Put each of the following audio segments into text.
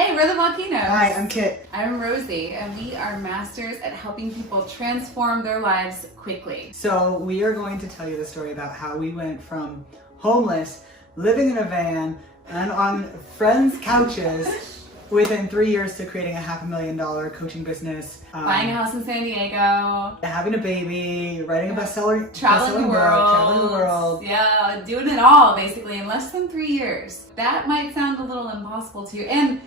Hey, we're the Volcanoes. Hi, I'm Kit. I'm Rosie, and we are masters at helping people transform their lives quickly. So we are going to tell you the story about how we went from homeless, living in a van, and on friends' couches within 3 years to creating a $500,000 coaching business. Buying a house in San Diego. Having a baby, writing a bestseller, Traveling the world. Yeah, doing it all basically in less than 3 years. That might sound a little impossible to you. And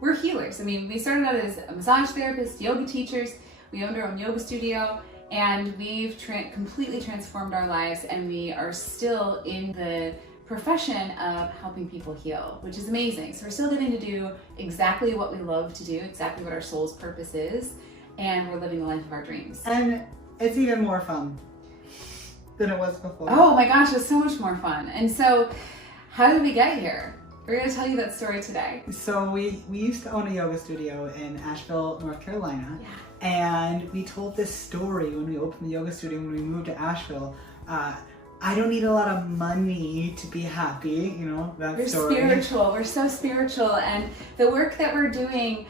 we're healers. I mean, we started out as a massage therapists, yoga teachers. We owned our own yoga studio, and we've completely transformed our lives, and we are still in the profession of helping people heal, which is amazing. So we're still getting to do exactly what we love to do, exactly what our soul's purpose is, and we're living the life of our dreams. And it's even more fun than it was before. Oh my gosh, it's so much more fun. And so, how did we get here? We're going to tell you that story today. So we used to own a yoga studio in Asheville, North Carolina. Yeah. And we told this story when we opened the yoga studio, when we moved to Asheville. I don't need a lot of money to be happy, you know, that story. We're spiritual. We're so spiritual. And the work that we're doing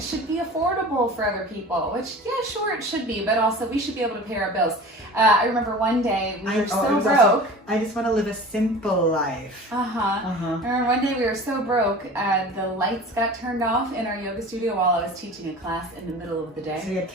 should be affordable for other people, which, yeah, sure, it should be, but also we should be able to pay our bills. I remember one day we were so broke. Also, I just want to live a simple life. I remember one day we were so broke, the lights got turned off in our yoga studio while I was teaching a class in the middle of the day. So we had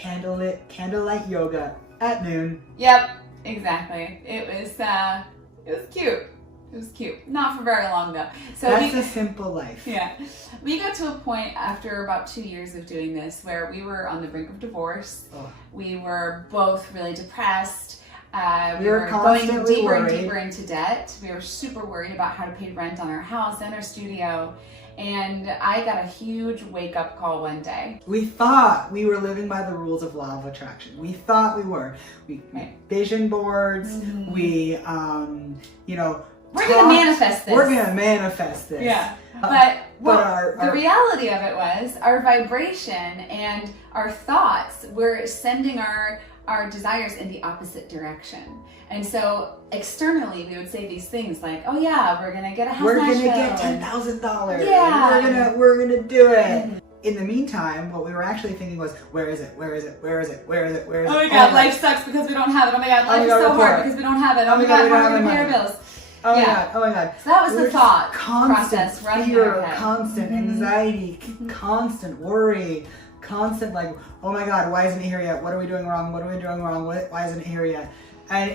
candlelight yoga at noon. Yep, exactly. It was cute. It was cute. Not for very long though. So that's a simple life. Yeah. We got to a point after about 2 years of doing this where we were on the brink of divorce. Oh. We were both really depressed. We were going deeper and deeper into debt. We were super worried about how to pay rent on our house and our studio. And I got a huge wake-up call one day. We thought we were living by the rules of law of attraction. We thought we were. We made vision boards. Mm-hmm. We, we're going to manifest this. We're going to manifest this. Yeah. But the reality of it was our vibration and our thoughts were sending our desires in the opposite direction. And so externally we would say these things like, oh yeah, we're going to get a house. We're going to get $10,000. Yeah. We're going to do it. Mm-hmm. In the meantime, what we were actually thinking was, where is it? Where is it? Where is it? Where is it? Where is it? Oh my God, life sucks because we don't have it. Oh my God, life is so hard because we don't have it. Oh my God, how are we going to pay our bills? Oh my God, oh my God. So that was the thought process running fear, in our head. Constant anxiety, constant worry, constant like, oh my God, why isn't it here yet? What are we doing wrong? What are we doing wrong? Why isn't it here yet? And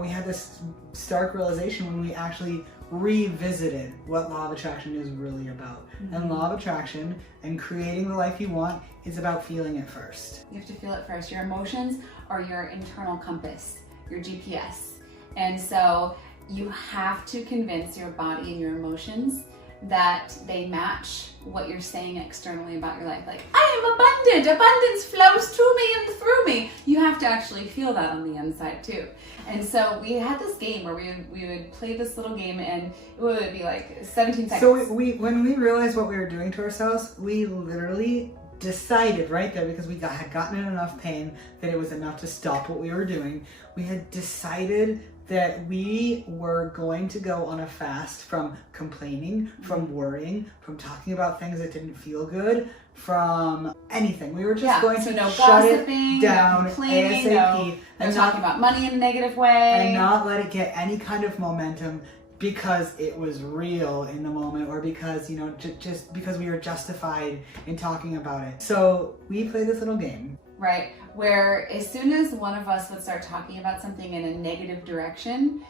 we had this stark realization when we actually revisited what law of attraction is really about. Mm-hmm. And law of attraction and creating the life you want is about feeling it first. You have to feel it first. Your emotions are your internal compass, your GPS. And so you have to convince your body and your emotions that they match what you're saying externally about your life. Like, I am abundant. Abundance flows to me and through me. You have to actually feel that on the inside too. And so we had this game where we would play this little game, and it would be like 17 seconds. So when we realized what we were doing to ourselves, we literally decided right there, because we had gotten in enough pain that it was enough to stop what we were doing. We had decided that we were going to go on a fast from complaining, from worrying, from talking about things that didn't feel good, from anything. We were just going to no shut gossiping, it down complaining, ASAP, and talking about money in a negative way, and not let it get any kind of momentum because it was real in the moment, or because, just because we were justified in talking about it. So we played this little game. Right, where as soon as one of us would start talking about something in a negative direction,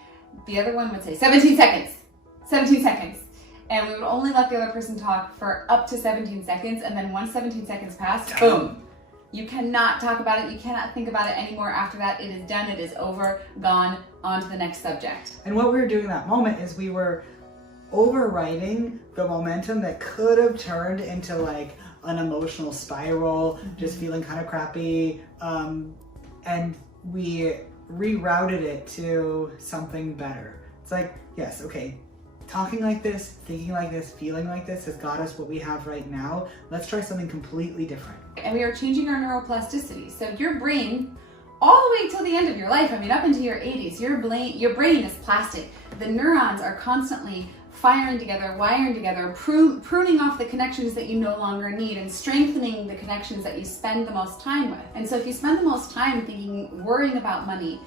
the other one would say, 17 seconds, 17 seconds. And we would only let the other person talk for up to 17 seconds. And then once 17 seconds passed, boom. You cannot talk about it. You cannot think about it anymore after that. It is done. It is over, gone, on to the next subject. And what we were doing in that moment is we were overriding the momentum that could have turned into like an emotional spiral, just feeling kind of crappy, and we rerouted it to something better. It's like, yes, okay, talking like this, thinking like this, feeling like this has got us what we have right now. Let's try something completely different. And we are changing our neuroplasticity. So your brain, all the way till the end of your life, I mean up into your 80s, your brain is plastic. The neurons are constantly firing together, wiring together, pruning off the connections that you no longer need and strengthening the connections that you spend the most time with. And so if you spend the most time worrying about money,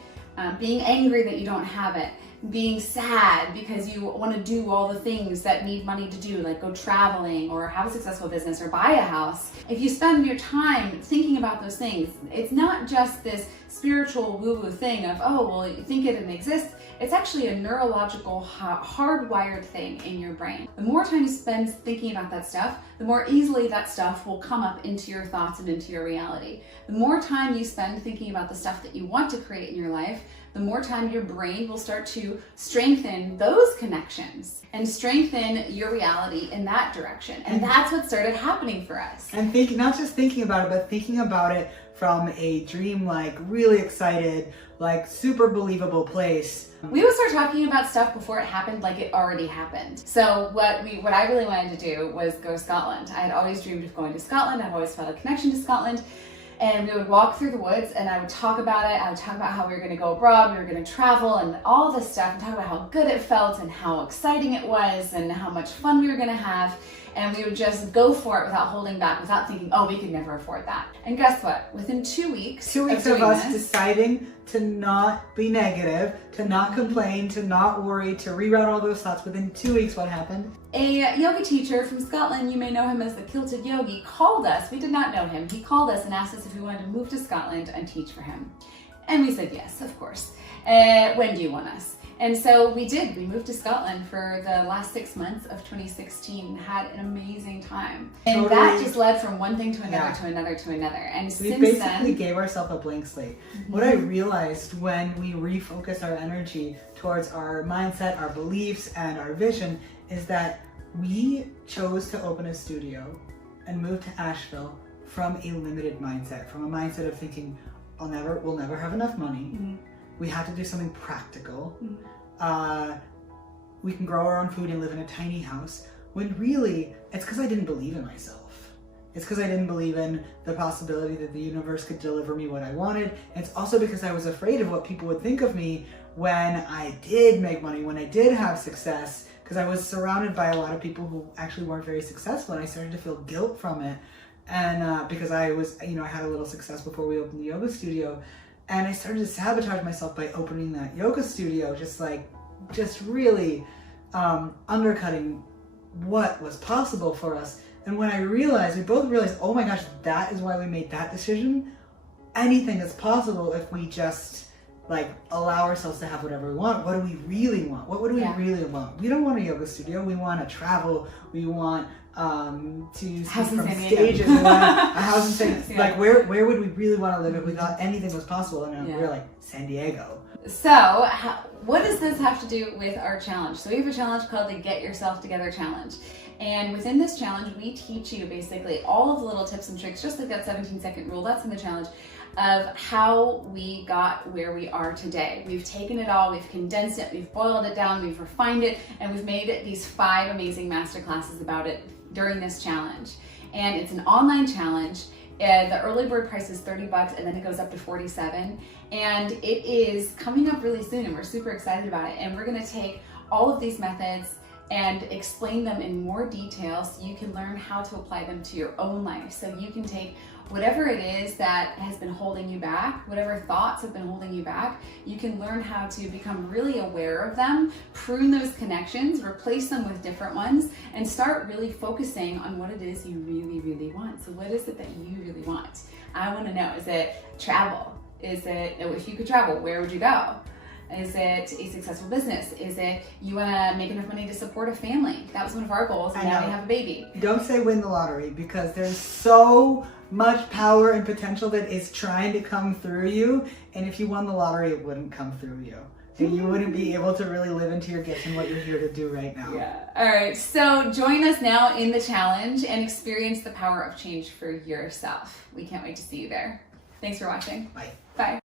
being angry that you don't have it, being sad because you want to do all the things that need money to do, like go traveling or have a successful business or buy a house. If you spend your time thinking about those things, it's not just this spiritual woo-woo thing of, oh, well, you think it didn't exist. It's actually a neurological, hardwired thing in your brain. The more time you spend thinking about that stuff, the more easily that stuff will come up into your thoughts and into your reality. The more time you spend thinking about the stuff that you want to create in your life, the more time your brain will start to strengthen those connections and strengthen your reality in that direction. And that's what started happening for us. And not just thinking about it, but thinking about it from a dream-like, really excited, like super believable place. We would start talking about stuff before it happened like it already happened. So what I really wanted to do was go to Scotland. I had always dreamed of going to Scotland. I've always felt a connection to Scotland. And we would walk through the woods and I would talk about it. I would talk about how we were going to go abroad, we were going to travel and all this stuff, and talk about how good it felt and how exciting it was and how much fun we were going to have. And we would just go for it without holding back, without thinking, oh, we could never afford that. And guess what? Within 2 weeks, of us deciding to not be negative, to not complain, to not worry, to reroute all those thoughts, within 2 weeks, what happened? A yoga teacher from Scotland, you may know him as the Kilted Yogi, called us. We did not know him. He called us and asked us if we wanted to move to Scotland and teach for him. And we said yes, of course. When do you want us? And so we did. We moved to Scotland for the last 6 months of 2016, had an amazing time. And that just led from one thing to another, to another, to another. And we basically gave ourselves a blank slate. What I realized when we refocused our energy towards our mindset, our beliefs, and our vision is that we chose to open a studio and move to Asheville from a limited mindset, from a mindset of thinking, we'll never have enough money. We have to do something practical. We can grow our own food and live in a tiny house. When really, it's because I didn't believe in myself. It's because I didn't believe in the possibility that the universe could deliver me what I wanted. And it's also because I was afraid of what people would think of me when I did make money, when I did have success, because I was surrounded by a lot of people who actually weren't very successful, and I started to feel guilt from it. And because I was, I had a little success before we opened the yoga studio. And I started to sabotage myself by opening that yoga studio, just really undercutting what was possible for us. And when we both realized, oh my gosh, that is why we made that decision. Anything is possible if we just allow ourselves to have whatever we want. What do we really want? What would we really want? We don't want a yoga studio. We want to travel. We want to speak from stages. We want a house in San Diego. Where would we really want to live if we thought anything was possible? And we were like, San Diego. So what does this have to do with our challenge? So we have a challenge called the Get Yourself Together Challenge. And within this challenge, we teach you basically all of the little tips and tricks, just like that 17-second rule, that's in the challenge, of how we got where we are today. We've taken it all, we've condensed it, we've boiled it down, we've refined it, and we've made these 5 amazing masterclasses about it during this challenge. And it's an online challenge. The early bird price is $30 and then it goes up to $47. And it is coming up really soon and we're super excited about it. And we're gonna take all of these methods and explain them in more detail so you can learn how to apply them to your own life. So you can take whatever it is that has been holding you back, whatever thoughts have been holding you back, you can learn how to become really aware of them, prune those connections, replace them with different ones, and start really focusing on what it is you really, really want. So what is it that you really want? I want to know, is it travel? Is it, if you could travel, where would you go? Is it a successful business? Is it you want to make enough money to support a family? That was one of our goals, and now we have a baby. Don't say win the lottery, because there's so much power and potential that is trying to come through you, and if you won the lottery, it wouldn't come through you. And you wouldn't be able to really live into your gifts and what you're here to do right now. Yeah. All right. So join us now in the challenge and experience the power of change for yourself. We can't wait to see you there. Thanks for watching. Bye. Bye.